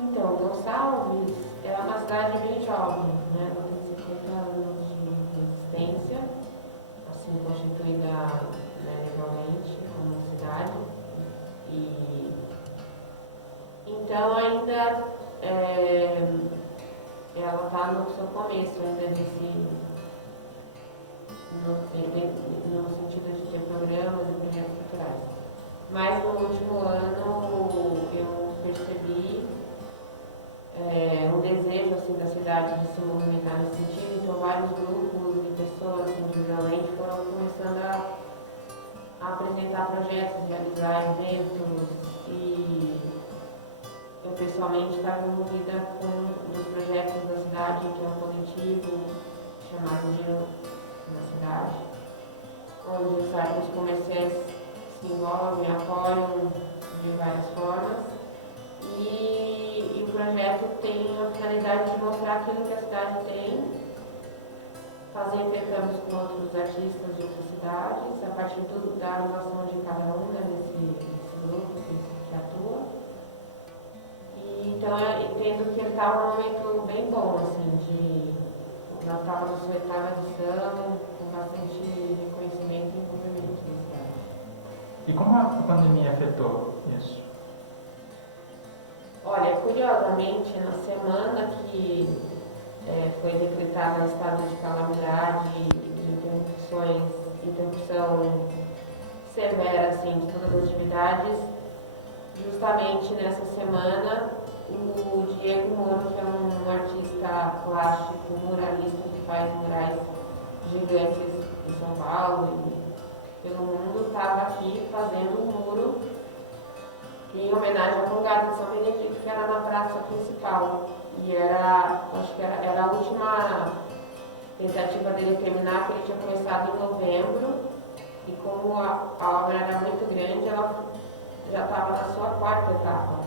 Então, Gonçalves é uma cidade bem jovem, né? Ela tem 50 anos de existência, assim, constituída, né, legalmente como cidade. E, então, ainda ela está no seu começo, ainda no sentido de ter programas e projetos culturais. Mas no último ano eu percebi um desejo assim, da cidade de se movimentar nesse sentido, então vários grupos de pessoas individualmente foram começando a apresentar projetos, realizar eventos e eu pessoalmente estava envolvida com um dos projetos da cidade, que é um coletivo chamado Giro na Cidade, onde os comerciantes se envolvem, apoiam de várias formas e o projeto tem a finalidade de mostrar aquilo que a cidade tem, fazer intercâmbios com outros artistas de outras cidades, a partir da relação de cada um, né, nesse grupo que atua. E, então eu entendo que ele estava num momento bem bom, assim, nós estávamos na sua oitava edição, com bastante reconhecimento e envolvimento na cidade. E como a pandemia afetou isso? Olha, curiosamente, na semana que foi decretada o estado de calamidade e interrupção severa assim, de todas as atividades, justamente nessa semana, o Diego Moro, que é um artista plástico, muralista, que faz murais gigantes em São Paulo e pelo mundo, estava aqui fazendo um muro em homenagem ao Congado de São Benedito, que era na praça principal. E acho que era a última tentativa dele terminar, que ele tinha começado em novembro, e como a obra era muito grande, ela já estava na sua quarta etapa.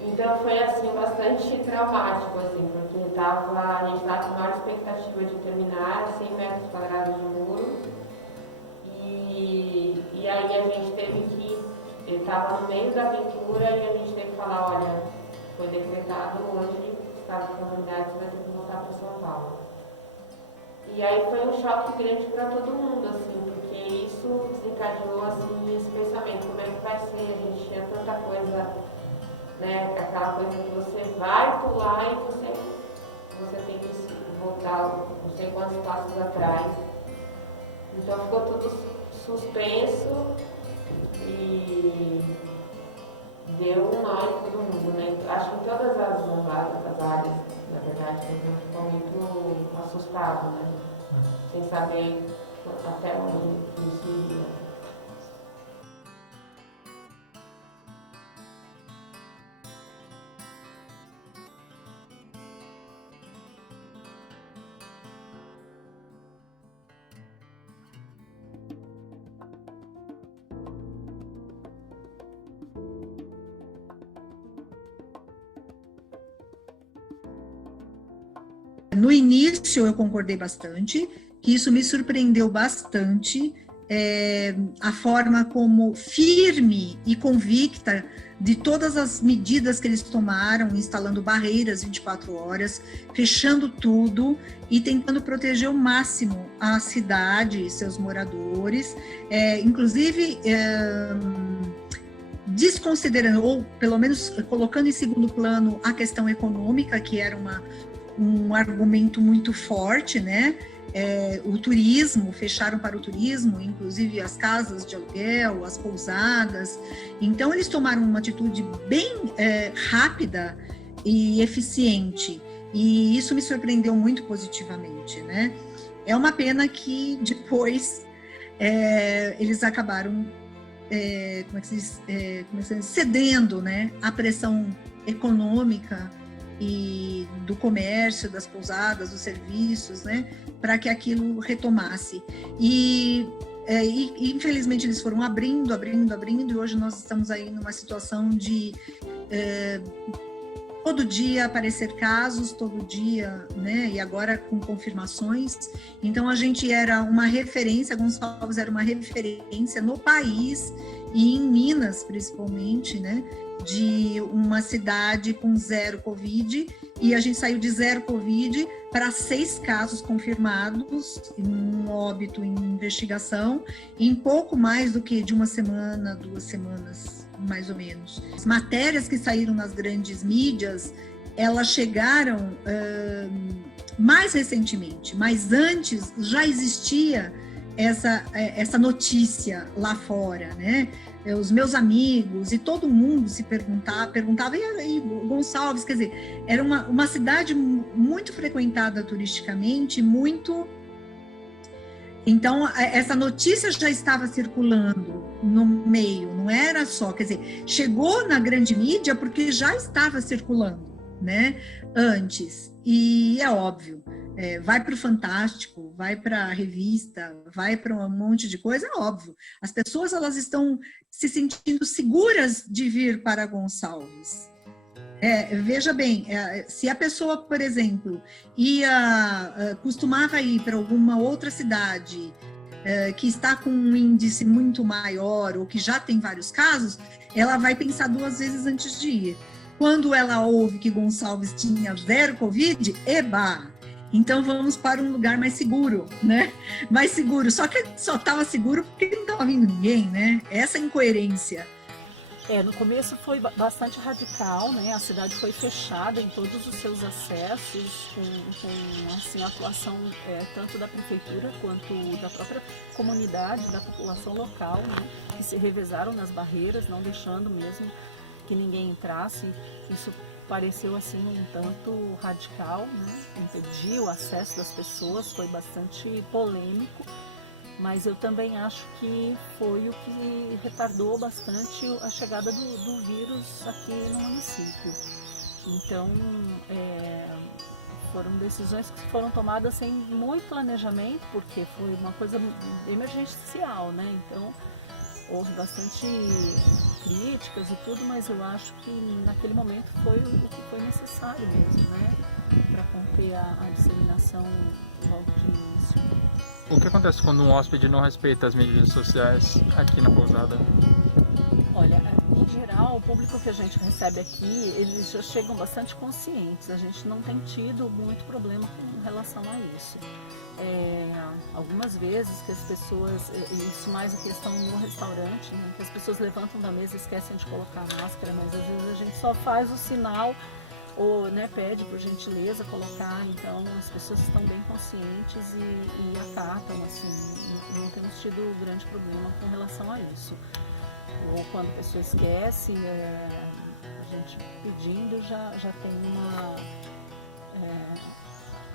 Então foi assim bastante traumático, assim, porque a gente estava com maior expectativa de terminar 100 metros quadrados de muro, e aí a gente teve que ele estava no meio da aventura e a gente teve que falar, olha, foi decretado hoje, estado de calamidade, você vai ter que voltar para São Paulo. E aí foi um choque grande para todo mundo, assim, porque isso desencadeou assim, esse pensamento, como é que vai ser, a gente tinha tanta coisa, né, aquela coisa que você vai pular e você tem que voltar não sei quantos passos atrás. Então ficou tudo suspenso e deu um nó em todo mundo, né? Acho que em todas as áreas, na verdade, a gente ficou muito assustado, né? Sem saber até onde isso iria. No início eu concordei bastante, que isso me surpreendeu bastante, a forma como firme e convicta de todas as medidas que eles tomaram, instalando barreiras 24 horas, fechando tudo e tentando proteger ao máximo a cidade e seus moradores, inclusive desconsiderando, ou pelo menos colocando em segundo plano a questão econômica, que era um argumento muito forte, né? O turismo, fecharam para o turismo, inclusive as casas de aluguel, as pousadas. Então, eles tomaram uma atitude bem rápida e eficiente. E isso me surpreendeu muito positivamente, né? É uma pena que depois eles acabaram cedendo, né, à pressão econômica e do comércio, das pousadas, dos serviços, né, para que aquilo retomasse. E infelizmente eles foram abrindo, e hoje nós estamos aí numa situação de todo dia aparecer casos, todo dia, né, e agora com confirmações. Então a gente era uma referência, Gonçalves era uma referência no país e em Minas, principalmente, né, de uma cidade com 0 Covid, e a gente saiu de 0 Covid para 6 casos confirmados, um óbito em investigação, em pouco mais do que de uma semana, 2 semanas, mais ou menos. As matérias que saíram nas grandes mídias, elas chegaram mais recentemente, mas antes já existia essa notícia lá fora, né? Os meus amigos e todo mundo se perguntava, e Gonçalves, quer dizer, era uma cidade muito frequentada turisticamente, muito... Então, essa notícia já estava circulando no meio, não era só, quer dizer, chegou na grande mídia porque já estava circulando, né, antes, e é óbvio, vai para o Fantástico, vai para a revista, vai para um monte de coisa, é óbvio. As pessoas, elas estão se sentindo seguras de vir para Gonçalves. Veja bem, se a pessoa, por exemplo, costumava ir para alguma outra cidade que está com um índice muito maior ou que já tem vários casos, ela vai pensar 2 vezes antes de ir. Quando ela ouve que Gonçalves tinha 0 Covid, eba! Então vamos para um lugar mais seguro, né? Mais seguro. Só que só estava seguro porque não estava vindo ninguém, né? Essa incoerência. No começo foi bastante radical, né? A cidade foi fechada em todos os seus acessos, com assim, a atuação tanto da prefeitura quanto da própria comunidade, da população local, né? Que se revezaram nas barreiras, não deixando mesmo que ninguém entrasse. Isso pareceu assim um tanto radical, né? Impedir o acesso das pessoas, foi bastante polêmico, mas eu também acho que foi o que retardou bastante a chegada do vírus aqui no município. Então, foram decisões que foram tomadas sem muito planejamento, porque foi uma coisa emergencial, né? Então, houve bastante críticas e tudo, mas eu acho que naquele momento foi o que foi necessário mesmo, né? Para conter a disseminação logo de início. O que acontece quando um hóspede não respeita as medidas sociais aqui na pousada? Olha, em geral, o público que a gente recebe aqui, eles já chegam bastante conscientes. A gente não tem tido muito problema com relação a isso. Algumas vezes que as pessoas, isso mais a questão no restaurante, né, que as pessoas levantam da mesa e esquecem de colocar a máscara, mas às vezes a gente só faz o sinal ou, né, pede por gentileza colocar. Então as pessoas estão bem conscientes e acatam, assim, não temos tido grande problema com relação a isso. Ou quando a pessoa esquece, a gente pedindo já tem uma...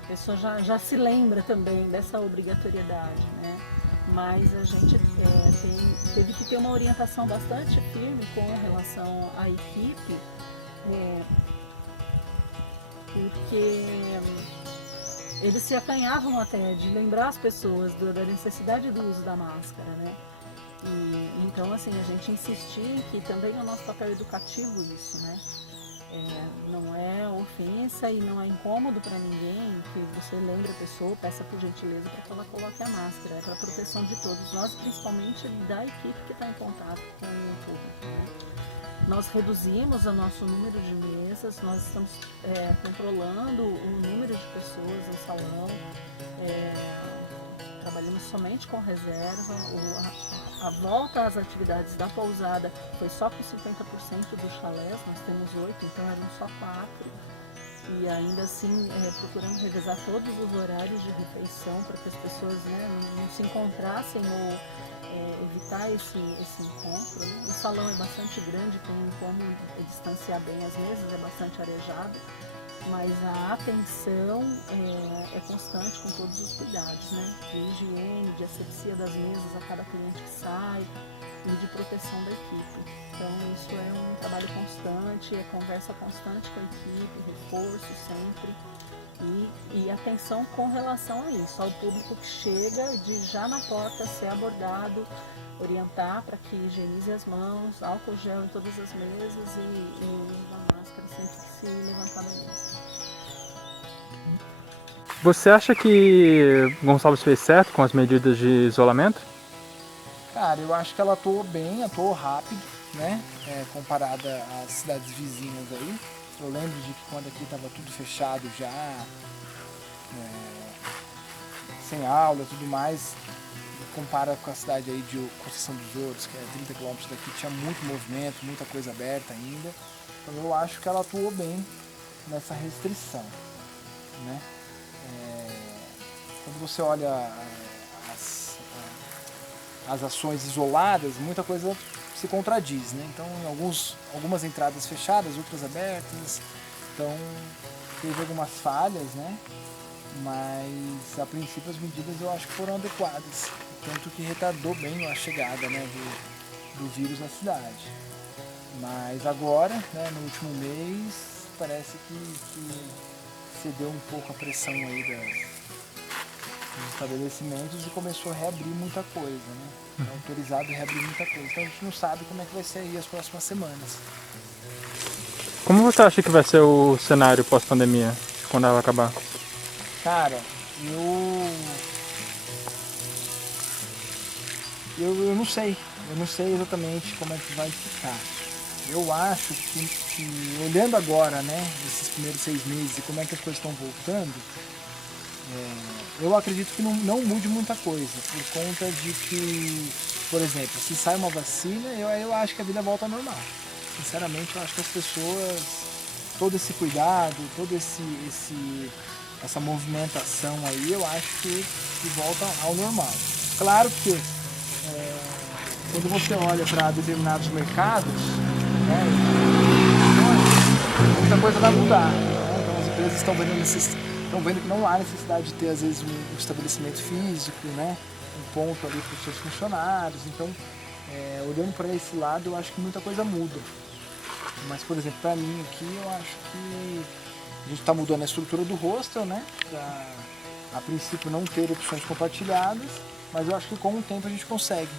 a pessoa já se lembra também dessa obrigatoriedade, né? Mas a gente teve que ter uma orientação bastante firme com relação à equipe, porque eles se acanhavam até de lembrar as pessoas da necessidade do uso da máscara, né? E, então, assim, a gente insistia em que também é o nosso papel educativo isso, né? Não é ofensa e não é incômodo para ninguém que você lembre a pessoa, peça por gentileza para que ela coloque a máscara. É para a proteção de todos nós, principalmente da equipe que está em contato com o público, né? Nós reduzimos o nosso número de mesas, nós estamos controlando o número de pessoas no salão, trabalhamos somente com reserva. A volta às atividades da pousada foi só com 50% dos chalés, nós temos 8, então eram só 4. E ainda assim procuramos revezar todos os horários de refeição para que as pessoas, né, não se encontrassem ou evitar esse encontro, né? O salão é bastante grande, tem como distanciar bem as mesas, é bastante arejado, mas a atenção é constante com todos os cuidados, né? De higiene, de asepsia das mesas a cada cliente que sai e de proteção da equipe. Então isso é um trabalho constante, é conversa constante com a equipe, reforço sempre e atenção com relação a isso, ao público que chega, de já na porta ser abordado, orientar para que higienize as mãos, álcool gel em todas as mesas e o uso da máscara sempre que se levantar da mesa. Você acha que Gonçalves fez certo com as medidas de isolamento? Cara, eu acho que ela atuou bem, atuou rápido, né? Comparada às cidades vizinhas aí. Eu lembro de que quando aqui estava tudo fechado já, sem aula e tudo mais, compara com a cidade aí de Conceição dos Ouros, que é 30 quilômetros daqui, tinha muito movimento, muita coisa aberta ainda. Então eu acho que ela atuou bem nessa restrição, né? Quando você olha as ações isoladas, muita coisa se contradiz, né? Então, algumas entradas fechadas, outras abertas, então teve algumas falhas, né? Mas a princípio as medidas eu acho que foram adequadas, tanto que retardou bem a chegada, né, do vírus na cidade. Mas agora, né, no último mês, parece que cedeu um pouco a pressão aí dos estabelecimentos e começou a reabrir muita coisa, né? É autorizado a reabrir muita coisa. Então a gente não sabe como é que vai ser aí as próximas semanas. Como você acha que vai ser o cenário pós-pandemia, quando ela acabar? Cara, eu não sei. Eu não sei exatamente como é que vai ficar. Eu acho que olhando agora, né, esses primeiros 6 meses e como é que as coisas estão voltando, eu acredito que não mude muita coisa, por conta de que, por exemplo, se sai uma vacina, eu acho que a vida volta ao normal. Sinceramente, eu acho que as pessoas, todo esse cuidado, toda essa movimentação aí, eu acho que volta ao normal. Claro que quando você olha para determinados mercados, né, muita coisa vai mudar, né? Então as empresas estão vendo que não há necessidade de ter, às vezes, um estabelecimento físico, né? Um ponto ali para os seus funcionários. Então, olhando para esse lado, eu acho que muita coisa muda. Mas, por exemplo, para mim aqui, eu acho que a gente está mudando a estrutura do hostel, né? Para, a princípio, não ter opções compartilhadas, mas eu acho que com o tempo a gente consegue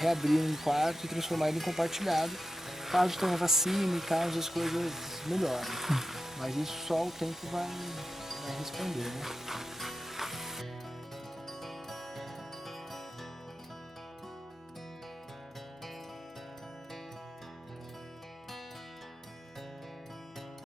reabrir um quarto e transformar ele em compartilhado, caso tenha vacina e caso as coisas melhorem. Mas isso só o tempo vai responder, né?